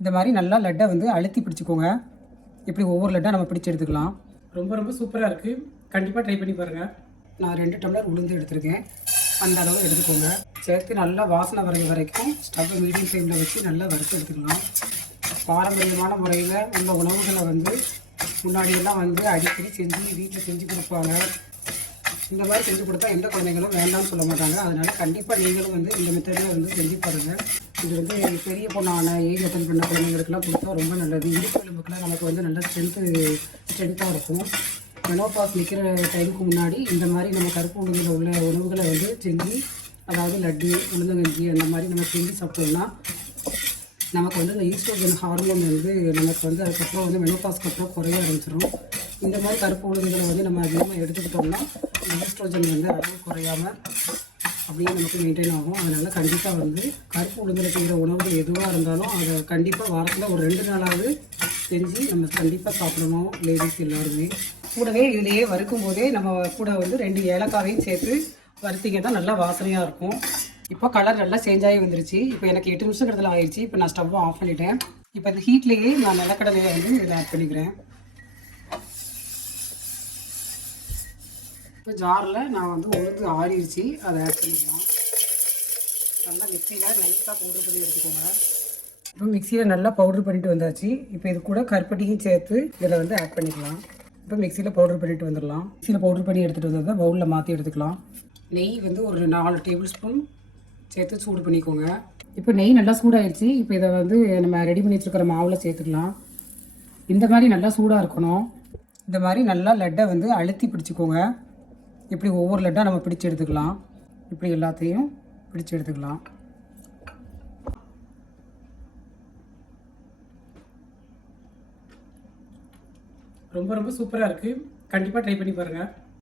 இந்த மாதிரி நல்லா லட்டை வந்து அழுத்தி பிடிச்சிக்கோங்க. இப்படி ஒவ்வொரு லட்டாக நம்ம பிடிச்சி எடுத்துக்கலாம். ரொம்ப ரொம்ப சூப்பராக இருக்குது. கண்டிப்பாக ட்ரை பண்ணி பாருங்கள். நான் 2 டம்ளர் உளுந்து எடுத்துருக்கேன். அந்த அளவு எடுத்துக்கோங்க. சேர்த்து நல்லா வாசனை வர வரைக்கும் ஸ்டவ் மீடியம் ஃப்ளேமில் வச்சு நல்லா வறுத்து எடுத்துக்கலாம். பாரம்பரியமான முறையில் உள்ள உணவுகளை வந்து முன்னாடியெல்லாம் வந்து அடிக்கடி செஞ்சு வீட்டில் செஞ்சு கொடுப்பாங்க. இந்த மாதிரி செஞ்சு கொடுத்தா எந்த குழந்தைங்களும் வேண்டாம்னு சொல்ல மாட்டாங்க. அதனால் கண்டிப்பாக நீங்களும் வந்து இந்த மெத்தடில் வந்து செஞ்சு பாருங்கள். இது வந்து பெரிய பொண்ணான ஏஜ் அட்டன் பண்ண குழந்தைங்களுக்குலாம் கொடுத்தா ரொம்ப நல்லது. இடுப்பு எலும்புக்கெல்லாம் நமக்கு வந்து நல்ல ஸ்ட்ரென்த்தாக இருக்கும். மெனோபாஸ் நிற்கிற டைமுக்கு முன்னாடி இந்த மாதிரி நம்ம கருப்பு உளுந்தில் உள்ள உணவுகளை வந்து செஞ்சு, அதாவது லட்டு, உளுந்தங்கஞ்சி அந்த மாதிரி நம்ம செஞ்சு சாப்பிட்டோம்னா நமக்கு வந்து இந்த ஈஸ்ட்ரோஜன் ஹார்மோன் வந்து நமக்கு வந்து அதுக்கப்புறம் வந்து மெனோபாஸ்க்கு அப்புறம் குறைய ஆரம்பிச்சிடும். இந்த மாதிரி கருப்பு உளுந்துகளை வந்து நம்ம அதிகமாக எடுத்துக்கிட்டோம்னா ஈஸ்ட்ரோஜன் வந்து அளவு குறையாமல் அப்படியே நமக்கு மெயின்டைன் ஆகும். அதனால் கண்டிப்பாக வந்து கருப்பு உளுந்தில் செய்கிற உணவுகள் எதுவாக இருந்தாலும் அதை கண்டிப்பாக வாரத்தில் ஒரு 2 நாளாவது செஞ்சு நம்ம கண்டிப்பாக சாப்பிடணும். லேடிஸ் எல்லாருமே கூடவே இதிலேயே வறுக்கும் போதே நம்ம கூட வந்து 2 ஏலக்காவையும் சேர்த்து வறுத்திங்க தான் நல்லா வாசனையாக இருக்கும். இப்போ கலர் நல்லா சேஞ்ச் ஆகி வந்துருச்சு. இப்போ எனக்கு 8 நிமிஷங்கிறதுல ஆயிடுச்சு. இப்போ நான் ஸ்டவ்வை ஆஃப் பண்ணிட்டேன். இப்போ இந்த ஹீட்லேயே நான் நிலக்கடலையை வந்து இதில் ஆட் பண்ணிக்கிறேன். இப்போ ஜாரில் நான் வந்து உளுந்து ஆறிடுச்சு, அதை ஆட் பண்ணிக்கலாம். நல்லா மிக்சியில் நைஸாக பவுட்ரு பண்ணி எடுத்துக்கோங்க. இப்போ மிக்சியில் நல்லா பவுட்ரு பண்ணிட்டு வந்தாச்சு. இப்போ இது கூட கருப்பட்டியும் சேர்த்து இதில் வந்து ஆட் பண்ணிக்கலாம். இப்போ மிக்சியில் பவுட்ரு பண்ணிட்டு வந்துடலாம். மிக்சியில் பவுட்ரு பண்ணி எடுத்துகிட்டு வந்ததை பவுலில் மாற்றி எடுத்துக்கலாம். நெய் வந்து ஒரு 4 டேபிள் ஸ்பூன் சேர்த்து சூடு பண்ணிக்கோங்க. இப்போ நெய் நல்லா சூடாகிடுச்சு. இப்போ இதை வந்து நம்ம ரெடி பண்ணி வச்சுருக்கிற மாவில் சேர்த்துக்கலாம். இந்த மாதிரி நல்லா சூடாக இருக்கணும். இந்த மாதிரி நல்லா லட்டை வந்து அழுத்தி பிடிச்சிக்கோங்க. இப்படி ஒவ்வொரு லட்டாக நம்ம பிடிச்சி எடுத்துக்கலாம். இப்படி எல்லாத்தையும் பிடிச்சி எடுத்துக்கலாம். ரொம்ப ரொம்ப சூப்பராக இருக்குது. கண்டிப்பாக ட்ரை பண்ணி பாருங்கள்.